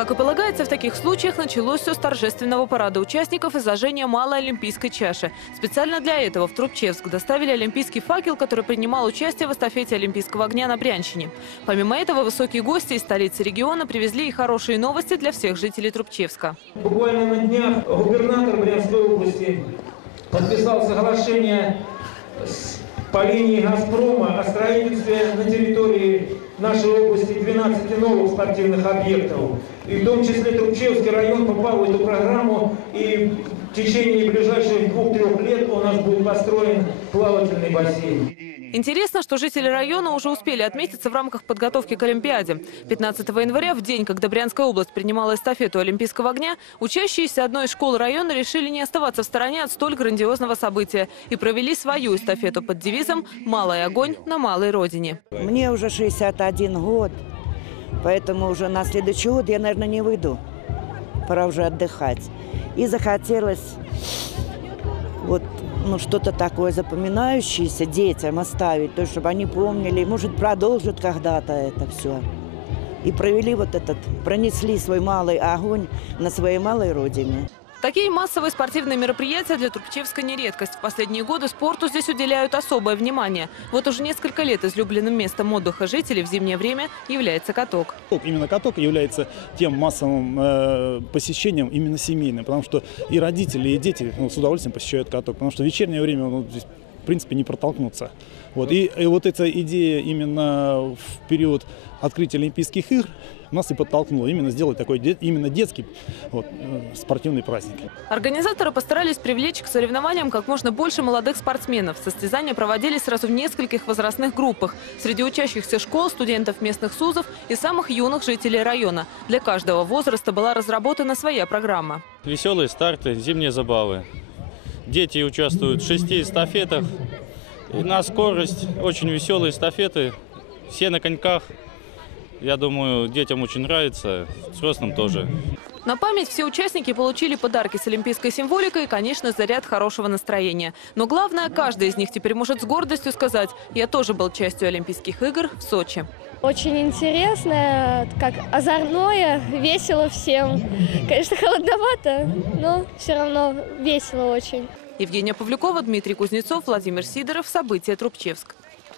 Как и полагается, в таких случаях началось все с торжественного парада участников и зажжения малой олимпийской чаши. Специально для этого в Трубчевск доставили олимпийский факел, который принимал участие в эстафете Олимпийского огня на Брянщине. Помимо этого, высокие гости из столицы региона привезли и хорошие новости для всех жителей Трубчевска. Буквально на днях губернатор Брянской области подписал соглашение по линии «Газпрома» о строительстве на территории нашей области 12 новых спортивных объектов. И в том числе Трубчевский район попал в эту программу, и в течение ближайших 2-3 лет у нас будет построен плавательный бассейн. Интересно, что жители района уже успели отметиться в рамках подготовки к Олимпиаде. 15 января, в день, когда Брянская область принимала эстафету Олимпийского огня, учащиеся одной из школ района решили не оставаться в стороне от столь грандиозного события и провели свою эстафету под девизом «Малый огонь на малой родине». Мне уже 61 год, поэтому уже на следующий год я, наверное, не выйду. Пора уже отдыхать. И захотелось что-то такое запоминающееся детям оставить, то, чтобы они помнили, может, продолжат когда-то это все. И пронесли свой малый огонь на своей малой родине. Такие массовые спортивные мероприятия для Трубчевска не редкость. В последние годы спорту здесь уделяют особое внимание. Вот уже несколько лет излюбленным местом отдыха жителей в зимнее время является каток. Именно каток является тем массовым посещением именно семейным, потому что и родители, и дети с удовольствием посещают каток, потому что в вечернее время здесь в принципе не протолкнуться. И вот эта идея именно в период открытия Олимпийских игр нас и подтолкнула именно сделать такой именно детский спортивный праздник. Организаторы постарались привлечь к соревнованиям как можно больше молодых спортсменов. Состязания проводились сразу в нескольких возрастных группах. Среди учащихся школ, студентов местных СУЗов и самых юных жителей района. Для каждого возраста была разработана своя программа. Веселые старты, зимние забавы. Дети участвуют в 6 эстафетах. И на скорость очень веселые эстафеты. Все на коньках. Я думаю, детям очень нравится, взрослым тоже. На память все участники получили подарки с олимпийской символикой и, конечно, заряд хорошего настроения. Но главное, каждый из них теперь может с гордостью сказать: «Я тоже был частью Олимпийских игр в Сочи». Очень интересно, как озорное, весело всем. Конечно, холодновато, но все равно весело очень. Евгения Павлюкова, Дмитрий Кузнецов, Владимир Сидоров. События Трубчевск.